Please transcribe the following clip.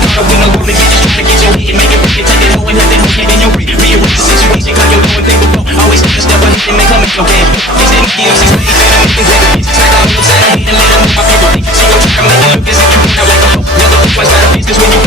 ain't caught up with no woman, get this trying to get your head, make it wicked, take it hoe and let it hook it in your rear. Rearrange the situation, cause you're doing things before. Always take a step ahead and make her make your bed. These niggas give 6 days, and I'm making great hits. Smack all upside her head and let her know my favorite thing. She gon' try to make it look as if you don't have like a hoe. Never look twice by the face, cause when you